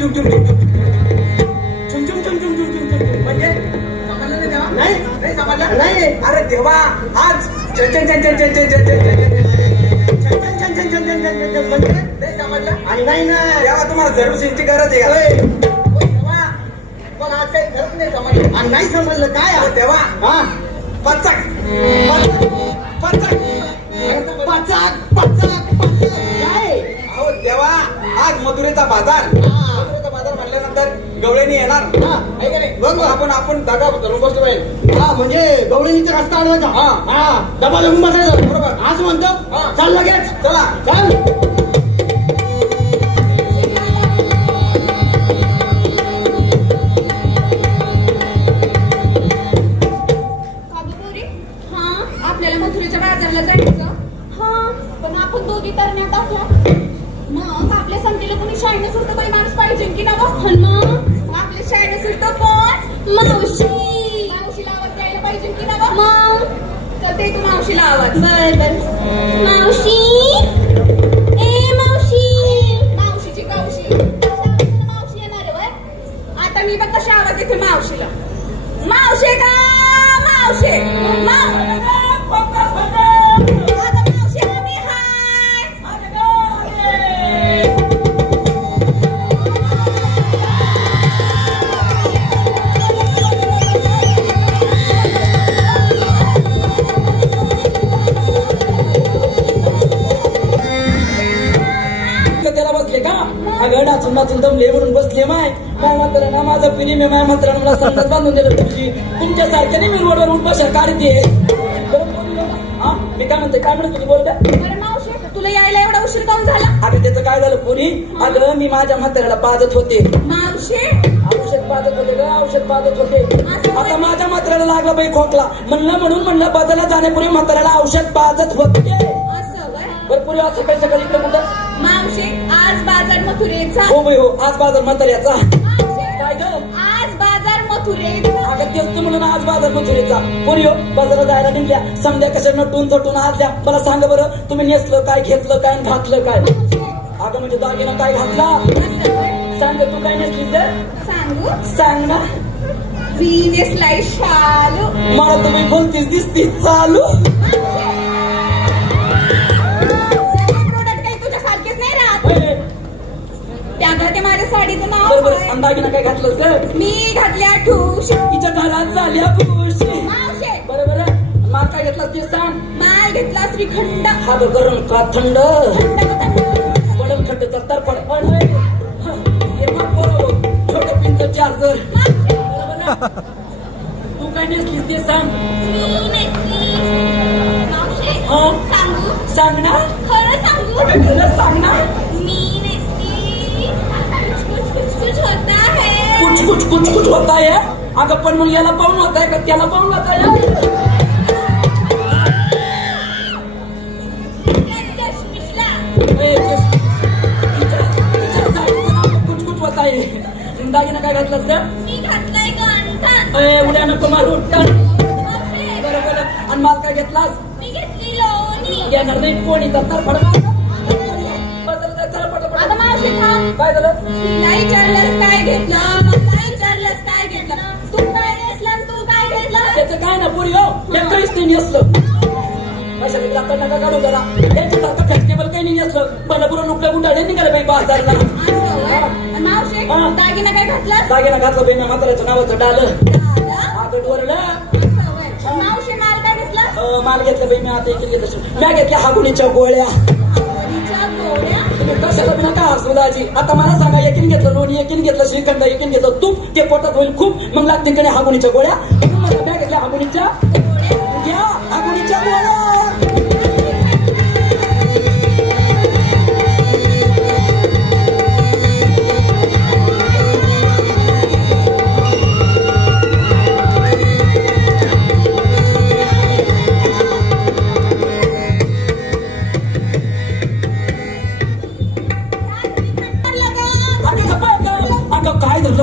चुम चुम चुम चुम चुम चुम चुम चुम चुम चुम चुम म्हणजे समजलं नाही देवा? नाही समजलं नाही. अरे देवा आज छन छन छन छन छन छन छन छन छन छन छन छन छन म्हणजे नाही समजलं. आणि नाही ना देवा तुम्हाला सर्व्हिसिंगची गरज आहे देवा. पण आज काही खरंच नाही समजलं. आणि नाही समजलं काय देवा? हा पचक पचक पचक पचक पचक काय? अहो देवा आज मथुरेचा बाजार. मथुरेचा बाजार म्हटल्यानंतर गवळणी येणार आहे का नाही? बघ आपण जागा धरून बसलो पाहिजे. हा म्हणजे गवळणीचा रस्ता अडवायचा. हा डबा लागून बसायचं. बरोबर आज म्हणतो चाल लगेच. चला चाल. बाजारला जायचं. हा पण आपण दोघी तरण्यात असल्या मग आपल्या संगीला कोणी शाळेने सुद्धा काही माणूस पाहिजे की ना गं? मग आपल्या शाळेने सुद्धा कोण? मावशी. मावशीला आवाज द्यायला पाहिजे की ना गं? मग तर ते तू मावशीला आवाज. बर मावशी. ए मावशी. मावशीची मावशी मावशी येणार आहे. आता मी बघ कशी आवाज येते मावशीला. मावशी का मावशी. नाचून नाचून दमले म्हणून बसले माय म्हातारा माझा पिनी मी माय म्हातारा मला संडास बांधून दिलं. तुमच्या सारख्याने मी रोडवर उठ बसा काढते. हा मी काय म्हणते काय म्हणत तुम्ही बोलताय? तुला यायला एवढा उशीर काऊन झाला? अगं त्याचं काय झालं कोणी? अगं मी माझ्या म्हाताऱ्याला पाजत होते. मावशी औषध पाजत होते ग औषध पाजत होते. आता माझ्या म्हाताऱ्याला लागला बाई खोकला म्हणलं बाजारला जाण्यापूर्वी म्हाताऱ्याला औषध पाजत होते. बरं पुढे आज सकाळी सकाळी इकडे कुठं? मावशी आज बाजार मथुरेचा. हो बाई हो आज बाजार म्हाताऱ्याचा. काय ग आज बाजार मथुरेचा? अगं तेच तू म्हणून आज बाजार मथुरेचा. पुरी हो बाजारात जायला निघल्या समध्या कशा नटून थटून आल्या. मला सांगा बरं तुम्ही नेसलं काय घेतलं काय घातलं काय? अगं म्हणजे दागिना काय घातला? सांग तू काय नेसलीस? सांगू सांग ना. मी नेसलाय शालू. मला तुम्ही बोलतीस दिसतीस चालू. त्याकडे माझ्या साडीचं नाव. बरोबर दागिना काय घातलंस ग? मी घातल्या ठुशी. तिच्या घरात झाल्या खुशी. बरोबर माल काय घेतलास ते सांग. माल घेतला श्रीखंड. हा गरम का थंड? पडम थंडचा तरपड. छोट पिंच चार्जर. तू काय नेसलीस ते सांग. सांग ना. खरं सांगू? खरं सांग ना. कुछ कुछ कुछ कुछ होता है. अगं पण मग याला पाहून होत आहे का त्याला पाहून होत आहे? कुछ कुछ होत आहे. दागिना काय घातलास का? मी घातलाय गंठन. उड्या नको मारू. बरोबर आणि माल काय घेतलास? मी घेतली लोणी. येणार नाही कोणी तर पडवा. आता मावशी थांब. काय झालं? नाही विचारलंस काय घेतलं? मला विचारलंस काय घेतलं? तू काय नेसलं तू काय घेतलं? त्याचं काय ना पुरी हो मी काहीच नाही नेसलं. कशाला जाता नका काढू जरा. त्यांच्यासारखं फॅक्टेबल काही नाही नेसलं. मला पुरं नुकल्या गुंडाळे निघाले बाई बाजारला. मावशी दागिना काय घातलं? दागिना घातलं बाई मी म्हाताऱ्याचं नावाचं डालं. आगट वरलं. मावशी माल काय घेतला? माल घेतलं बाई मी आता एक घेतलं. मी घेतल्या हागुणीच्या गोळ्या. तुम्ही कशाला बिना का हसुलाजी? आता मला सांगा एकीने घेतलं लोणी एकीने घेतलं श्रीखंड एकीने घेतलं तूप. ते पोटात होईल खूप मग लागते कडे हागुणीच्या गोळ्या. मी घेतल्या हागुणीच्या घ्या हागुणीच्या गोळ्या.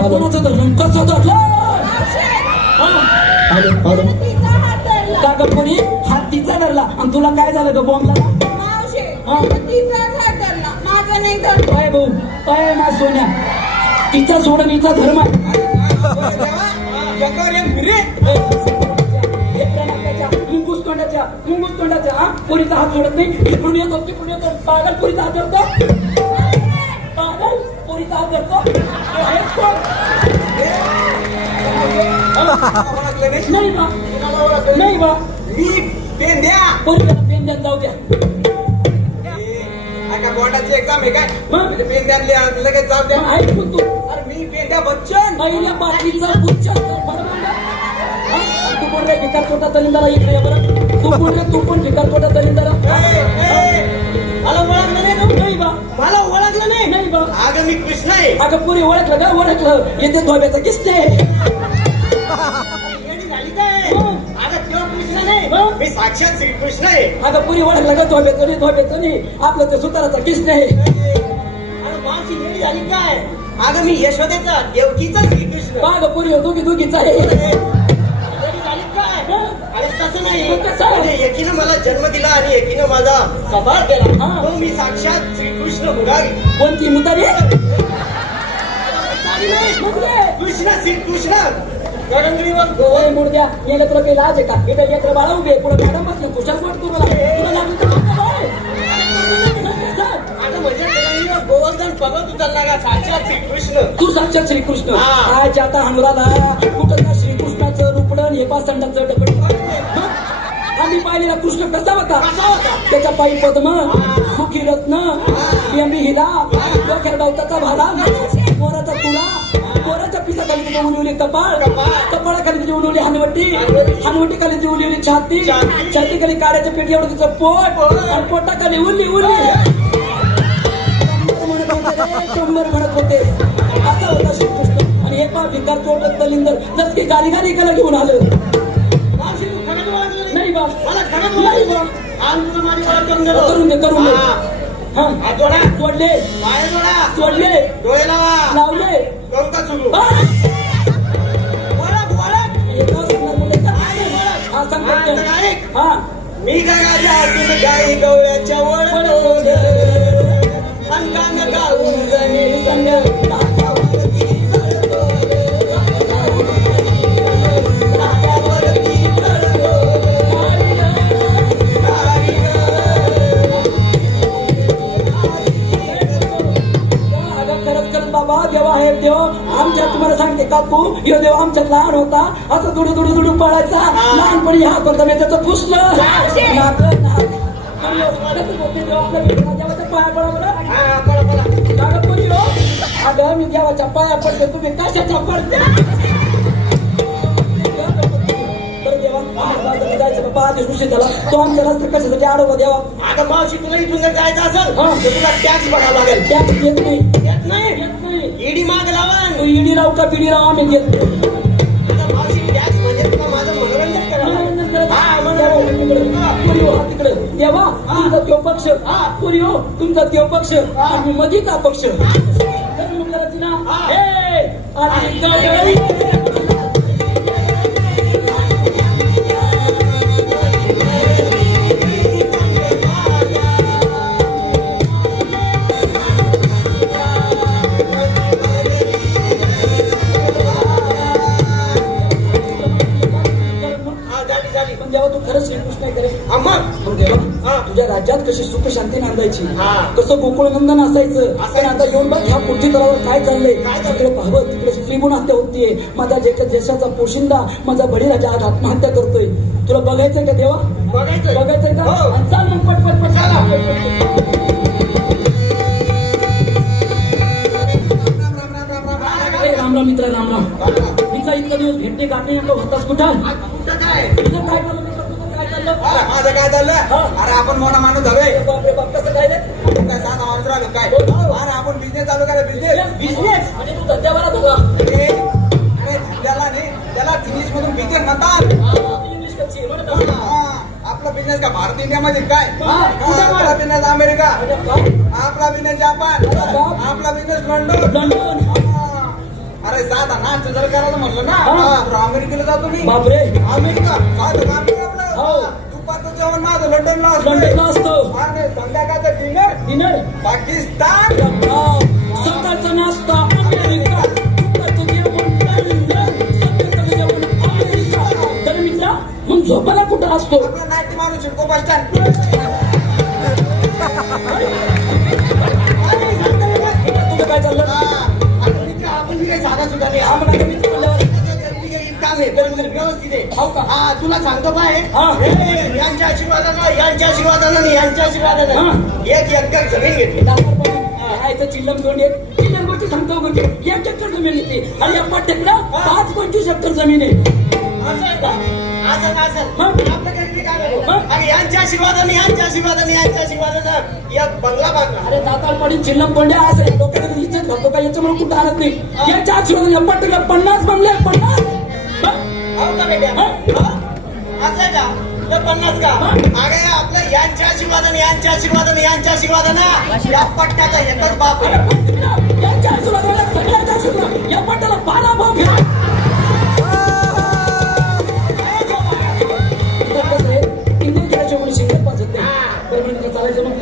कोणाचं धरलं कसं धरलं? का कोणी हातीचा धरला आणि तुला काय झालं ग बॉम्बला? माझा नाही धरला. काय भाऊ काय मा सोन्या तिचा सोडून हिचा धर्म आहे. एकावर एक फिरे. मुंगूस तोंडाच्या हा पोरीचा हात सोडत नाही. इकडून येतो तिकडून येतो. पागल पोरीचा हात धरतो. पागल पोरीचा हात धरतो. तो आहेस कोण? ओळखलं नाही? नाही बा कोणाला ओळखलं नाही बा मी पेंद्या. पोरीला पेन द्या जाऊ द्या. का बोर्डाची एक्झाम आहे काय? मग पेंद्या आणली लगेच जाऊ द्या. मग ऐकून तू अरे मी पेंद्या बच्चन. पहिल्या बाटलीचा गुच्छ तू कोण रे भिकार छोटा दलिंदाला इकडे ये बरं. तू पण भिकार छोटा दलिंदाला. मला ओळखलं नाही तू? नाही बा मला ओळखलं नाही? नाही बा अगं मी कृष्ण आहे. अगं पुरी ओळखलं का? ओळखलं. येते धोब्याचा किस्ते. येडी झाली काय? मग? अगं तेव्हा कृष्ण नाही, मग? मी साक्षात श्रीकृष्ण आहे. अगं पुरी ओळखलं का? धोब्याचं नाही आपलं ते सुताराचा किस्ते आहे. अरे मावशी येडी झाली काय? अगं मी यशोदेचा देवकीचा श्रीकृष्ण. बाग पुरी दोघीचा आहे. येडी झाली काय? मग? अरे तसं नाही. मग कसं आहे? म्हणजे एकीनं मला जन्म दिला आणि एकीनं माझा सभार केला. हा. तो मी साक्षात श्रीकृष्ण मुरारी. कोणती मुतारी? मुद्रे. कृष्ण श्रीकृष्ण करंगळीवर गोवा. ओय मुर्द्या ये लेकरं काही लाज आहे का? इथे लेकरं बाळा उभे पुढे मॅडम बसले खुशाल वाट तुला लागली तर नको बाय. आता म्हणजे करंगळीवर गोवर्धन पर्वत उचलला का साक्षात श्रीकृष्ण. तू साक्षात श्रीकृष्ण. हा. काय जाता हनुराला कुठं त्या श्रीकृष्णाचं रूपडण हे पासंडाचं डबड. आम्ही पाहिलेला कृष्ण कसा होता? कसा होता? त्याच्या पायी पद्म मुखी रत्न बेंबी हिला डोक्यात गवताचा भाला मोराचा तुळा मोराच्या पिसाखाली तिथे उलवली कपाळ कपाळाखाली तिथे उलवली हनवटी खाली तिथे उलवली छाती खाली काड्याच्या पेटी एवढं तिचं पोट आणि पोटाखाली उरली कंबर म्हणत होते. असा होता श्रीकृष्ण. आणि हे पा भिकार चोट दलिंदर नसकी गाडी एकाला घेऊन आलं. मावशी तू खरंच ओळखलं नाही? नाही बा मला खरंच नाही ओळखलं. बा आणि तुला माझी ओळख करून देतो. करून दे हा. हा हात जोडा, जोडले पाय जोडा, जोडले डोळे लावा, लावले गंगा सुरू. हा. ओळख ओळख. येतो सांगणार मुले का? हा सांग पटकन. ऐक. हा मी गगाच्या असून गाई गवळ्याच्या वळवळ अंगांग गाऊन जमीन संग टाकावरती चढतो. टाकावरती चढतो. अगं करत बाबा देवा हे देव आमच्या तुम्हाला सांगते काकू ह्यो देव आमच्यात लहान होता असं दुडू पळायचा लहानपणी हात होता मी त्याचं पुसलं नाक देवाच्या पाया पडा बरं. हा, पळा, पळा. अगं पोरी हो. अगं मी देवाच्या पाया पडते तुम्ही कशाच्या पडते? बरं देवा आम्हाला जायचं बाबा आधी उशीर झाला तो आमच्या रस्ते कशासाठी अडवला देवा? आता मावशी तुला इथून जर जायचं असेल हा. तर तुला टॅक्स भरावा लागेल. त्यात येत नाही येत नाही? येत नाही ईडी माग लावा. तू इडी राव का पिढी राव आम्ही देत नाही. आता मावशी टॅक्स म्हणजे तुला माझं मनोरंजन करावं. मनोरंजन करत हा, देवा, मनोरंजन. तिकडे. पुरी हो, हा तिकडे. देवा तुमचा त्यो पक्ष पुरी हो तुमचा त्यो पक्ष आणि मधीचा पक्ष तर म्हटलं रचना हे आधी गवळी. हा, झाली, झाली. पण देवा तू खरंच श्रीकृष्ण आहे करे हा, मग. पण देवा हा. तुझ्या राज्यात कशी सुख शांती नांदायची हा. कसं गोकुळनंदन असायचं पण आता येऊन बघ ह्या पुढची तलावर काय चाललंय काय चाललंय? तिकडे पाहवत तिकडे स्त्रीगुण हत्या होतीये माझ्या देशाचा पोशिंदा माझा बळीराजा आज आत्महत्या करतोय तुला बघायचंय का देवा बघायचंय. बघायचंय का हो. आणि चाल मग पट पट पट चला. ए, राम राम मित्र राम राम मित्र इतका दिवस भेटणे गाठणे नेमकं होताच कुठं आज कुठं काय? तुझं काय चाललं मित्र तुझं काय चाललं हा, माझं काय चाललंय? हा. अरे आपण मोठा माणूस झालोय. बापरे बाप कसं काय रे आपण काय साधा माणूस राहिलो काय? अरे आपण बिझनेस चालू करा बिझनेस. बिझनेस आणि तू धंद्यावाला तुला अरे त्याला नाही त्याला इंग्लिश मधून बिझनेस म्हणतात. इंग्लिश कच्ची आहे, म्हणत हा, आपला बिझनेस का भारत इंडियामध्ये काय? हा, कुठं आपला काय? बिझनेस अमेरिका, अरे काय? आपला बिझनेस जपान, आपला बिझनेस लंडन. लंडन अरे साधा नाश्ता जर करायला म्हटलं ना हा. तर अमेरिकेला जातो मी. बापरे अमेरिका साधं काम नाही आपलं. हो. दुपारचं जेवण माझं लंडनला असतं. लंडनला असतो आणि संध्याकाळचं डिनर डिनर पाकिस्तान. सकाळचा नाश्ता अमेरिका हा म्हणा का मित्र म्हणल्यावर काम आहे बरोबर व्यवस्थित आहे हो का? हा तुला सांगतो काय हा. यांच्या आशीर्वादानं यांच्या आशीर्वादानं एक एकर जमीन घेतली इथं चिल्लम दोन एक चिल्लम गोष्टी सांगतो गोष्टी 1 एकर जमीन येते आणि या पट्ट्याकडं 5-25 एकर जमीन आहे असं आहे का? असं का असेल? हा. आपल्याकडे बी काय आहे? हा. आणि यांच्या आशीर्वादाने एक बंगला बांधला अरे दाताळ पडीन चिल्लम पडल्या असं डोक्यात इज्जत घालतो का याच्यामुळे कुठं आणत नाही याच्या आशीर्वाद या पट्ट्याला 50 बनले 50 हो का बेट्या? हा. हा? असं आहे का? तर 50 का? हा. अरे आपलं यांच्या आशीर्वादाने या पट्ट्याचा एकच बाप आहे. यांच्या आशीर्वादाला सगळ्याच्या आशीर्वाद या पट्ट्याला 12 भाऊ घ्या इंडियनच्या हिशोबाने शिकत पाहिजे ते बरोबर चालायचं मग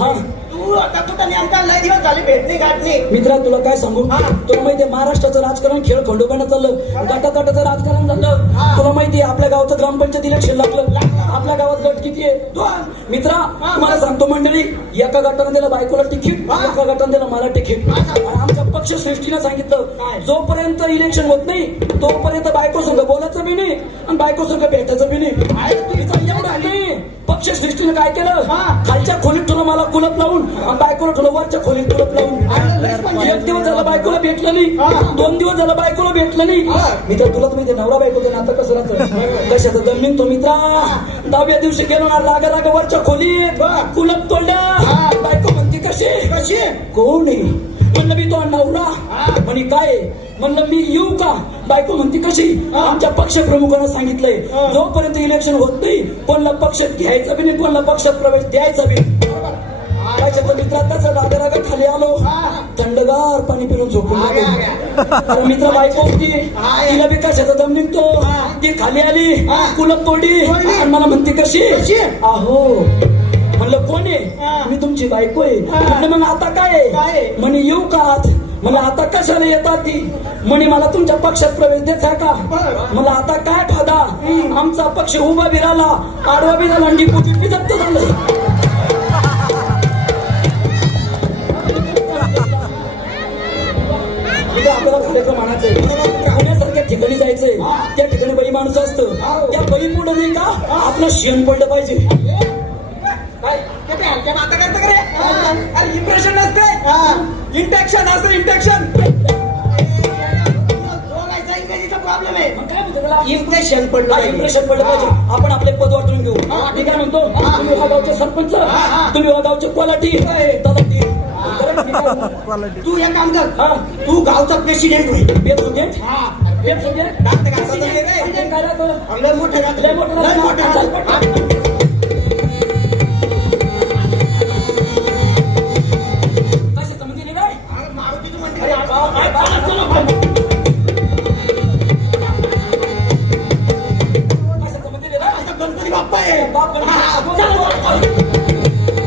हा. तू आता कुठं नेमका लय दिवस झाले भेटणी गाठणी मित्रा तुला काय सांगू हा. तुला माहितीये महाराष्ट्राचं राजकारण खेळ खंडोबानं चाललं गटाचं राजकारण झालं हा. तुला माहितीये आपल्या गावाचं ग्रामपंचायत इलेक्शन लागलं आपल्या गावात गट किती आहे 2 मित्रा हा. तुम्हाला सांगतो मंडळी एका गटानं दिलं बायकोला तिकीट हा. एका गटानं दिलं मला तिकीट हा. आणि आमच्या पक्ष सृष्टीनं सांगितलं काय? जोपर्यंत इलेक्शन होत नाही तोपर्यंत बायको संघ बोलायचं बी नाही आणि बायको संघ भेटायचं बी नाही तुझा एवढा नाही पक्ष सृष्टीनं काय केलं हा. खालच्या खोलीत तुला मला कुलप लावून आणि बायकोला तुला वरच्या खोलीत कुलप लावून 1 दिवस झाला बायकोला भेटलं नाही हा. 2 दिवस झाला बायकोला भेटलं नाही हा. मित्र तुला तुम्ही नवरा बायकोचं नातं कसं राहतं कशाचं दम तो मित्रा 10व्या दिवशी गेलो ना रागा वरच्या खोलीत हा. कुलप तोडल्या हा. बायको म्हणती कशी कोण आहे म्हणलं मी तो नवरा हा. म्हणे काय म्हणलं मी येऊ का बायको म्हणती कशी हा. आमच्या पक्ष प्रमुखांना सांगितलंय हा. जोपर्यंत इलेक्शन होत नाही कोणाला पक्षात घ्यायचं बी नाही कोणाला पक्षात प्रवेश द्यायचा बी नाही. त्याच्यात मित्रा त्याचा रागा खाली आलो हा. थंडगार पाणी पिऊन झोपून आगे, लागलो. आगे. अरे मित्र बायको होती हा. तिला बी कशाचा दम निघतो हा. ती खाली आली हा. कुलप तोडली तोडली. आणि मला म्हणते कशी कशी? आहो म्हणलं कोण आहे हा. मी तुमची बायको आहे हा. म्हणलं मग आता काय आहे? काय आहे? म्हणे येऊ का आत मला आता कशाला येतात ती म्हणे मला तुमच्या पक्षात प्रवेश देता का बरं. मला आता काय फायदा आमचा पक्ष उभा बी राहिला आडवा बी झाला आणि डिपोटी बी जप्त झालं इथं आपल्याला कार्यक्रम आणायचंय पुण्यासारख्या ठिकाणी जायचंय त्या ठिकाणी बळी माणसं असतं त्या बळी पुढे नाही का आपलं शेण पडलं पाहिजे काय? ते काय हलक्या माता करतं का रे? अरे इम्प्रेशन नसते इंटेक्शन असतं इंटेक्शन बोलायचा इंग्रजीचा प्रॉब्लेम आहे मग काय म्हणतो त्याला? इम्प्रेशन पडलं हा, इम्प्रेशन पडलं पाहिजे आपण आपले पद वाटून घेऊ हा. मी काय म्हणतो हा. तुम्ही या गावचे सरपंच हा. तुम्ही या गावचे कोलाटी होय. तलाठी बरं, मी काय म्हणतो? तू एक काम कर हा. तू गावचा प्रेसिडेंट होईल बेत सुगेट बेत सुगेट गावचं गावचं नाही रे. काय राहतं? लय मोठं गाव. लय मोठं गाव. लय मोठं चल, गाव. पटकन. कशाचं म्हणजे नाही रे? अरे मारुतीचं मंदिर अरे, आहे. काय बाळा, चला, बाळा. कशाचं म्हणजे नाही रे? आता गणपती बाप्पा आहे बाप गणपती. हा, चल, चल, चल.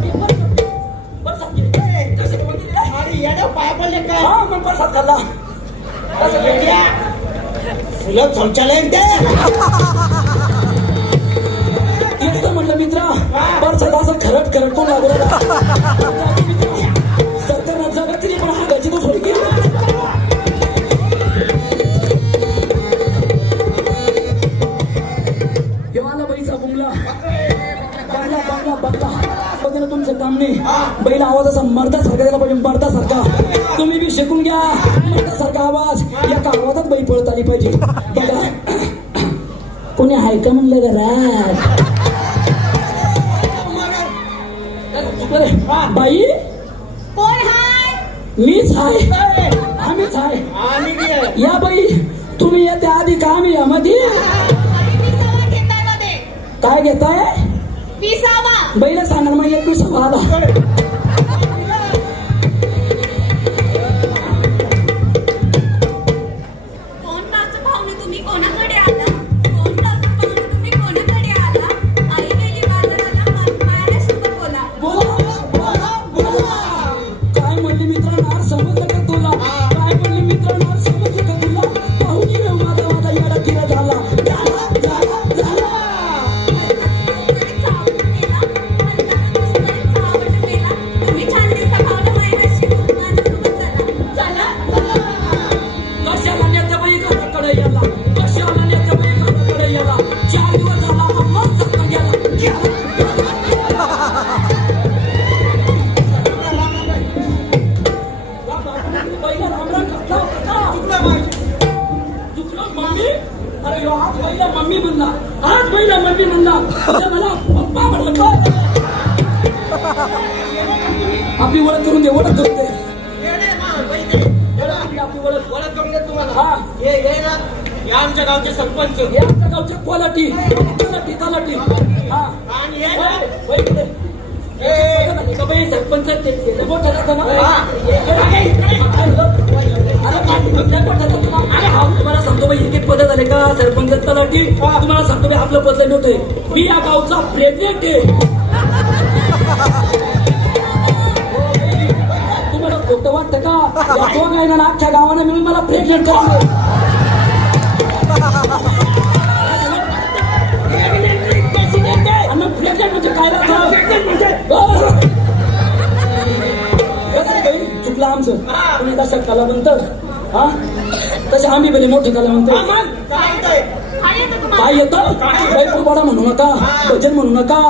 बरं सांगते. कशाचं म्हणजे नाही रे? अरे येड्या पाया पडले काय हा, मग प्रसाद खाल्ला. असं भेटल्या. सुलभ शौचालय ते तेच तर म्हटलं मित्रा प्रसाद असं खरट कोण लागला सरकारनं जगा केली पण हा गजी तो सोडी केली आला बैचा बुंगला बांगला बघा ना तुमचं काम नाही बैल आवाज असा मर्दासारखा दिला पाहिजे मर्दासारखा तुम्ही बी शिकून घ्या मर्दासारखा आवाज एका आवाजात बैल पळत आली पाहिजे बघा कोणी आहे का म्हणलं घरात बाई कोण हाय मीच आहे आम्हीच आहे आणि बी आहे. या बाई तुम्ही येत्या आधी का आम्ही यामध्ये विसावा घेताय मध्ये काय घेताय विसावा बैला सांगा मग 21 आला कोण पाच पाहुणे तुम्ही कोणाकडे आला कोण पाच पाहुणे तुम्ही कोणाकडे आला आई गेली बाजाराला मायाला सुद्धा बोला काय म्हणले मित्रांनो समजलं का तुला काय म्हणले मित्रांनो समजलं का तुला पाहुणी माझा येडा किरा झाला ह्यो आज पहिला मम्मी म्हणला, आज पहिला मम्मी म्हणला, उद्या मला पप्पा म्हणला. आपली ओळख करून दे, ओळख करून दे. आपली ओळख करून देत तुम्हाला. हा. हे ना हे आमच्या गावचे सरपंच हे आमच्या गावच्या क्वालिटी क्वालिटी हा. आणि हे वय, वय इकडे. हे का बाई सरपंच ते केलं मोठं जातं ना? हा. अरे काय तुमच्या मोठं जातं ना? अरे हा तुम्हाला सांगतो बाई एक एक पद झाले का सरपंच तलाठी तुम्हाला सांगतो बाई आपलं पद लय मोठं आहे. मी या गावचा प्रेग्नेंट आहे. तुम्हाला खोटं वाटतं का? या दोन आहे ना अख्ख्या गावानं मिळून मला प्रेग्नेंट करायचं. आणि मग प्रेग्नेंट म्हणजे काय राहतं? चुकलं आमचं. तुम्ही तशा कलावंत हा तसे आम्ही पहिले मोठी कलावंत. काय येतं तुम्हाला? काय येतं? बैठोबाडा म्हणू नका, भजन म्हणू नका,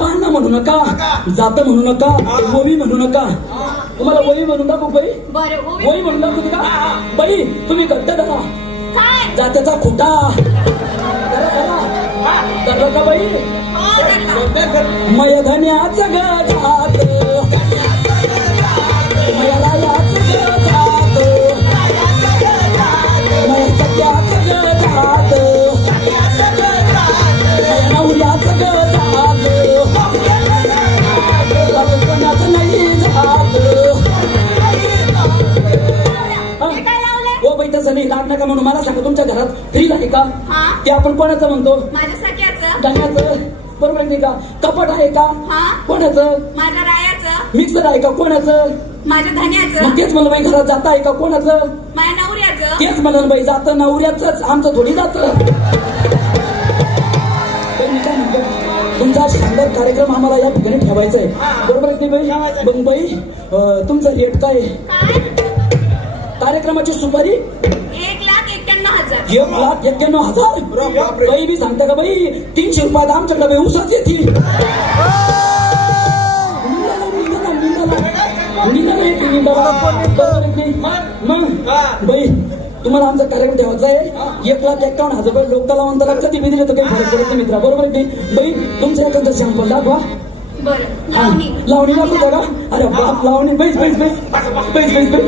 पाळणा म्हणू नका, जात म्हणू नका, ओवी म्हणू नका. तुम्हाला ओवी म्हणून दाखवू बाई? बरं ओवी. ओवी म्हणून दाखवू का? बाई तुम्ही गट्ट धरा काय? जात्याचा खोटा धरलं का बाई? हो, धरला. मय धन्याचं गजात मय रायाचं गजात मय सत्याचं गजात मय नवऱ्याचं गजात कोणाचं नाही जात. हे काय लावलंय? हो बाई तसं नाही लाग नका म्हणून मला सांगा तुमच्या घरात फ्रीज आहे का? हा. ते आपण कोणाचं म्हणतो? माझ्या सख्याचं. गाण्याचं बरोबर आहे का? कपाट आहे का? हा. कोणाचं? माझ्या रायाचं. मिक्सर आहे का? कोणाचं? माझ्या धन्याचं. मग तेच मला बाई घरात जाता आहे का? कोणाचं? माझ्या नवऱ्याचं. तेच मला बाई जातं नवऱ्याच आमचं थोडी जातं. बाई, मी काय म्हणतो तुमचा शानदार कार्यक्रम आम्हाला या ठिकाणी ठेवायचा आहे बरोबर आहे की बाई? मग बाई तुमचा रेट काय आहे? काय? कार्यक्रमाची सुपारी 1,91,000. 1,91,000. बाई मी सांगता का बाई 300 रुपयात आमच्याकडे बाई उसाच येतील. मग बाई तुम्हाला आमचा कार्यक्रम ठेवायचा आहे 1,51,000 रुपये लोक कलावंताला कधी बी दिले तर काही फरक पडत नाही मित्रा बरोबर आहे की बाई तुमचं एखादं सॅम्पल दाखवा. बरं लावणी. लावणी दाखवता का? अरे बाप लावणी बैस बैस बैस बैस बैस बैस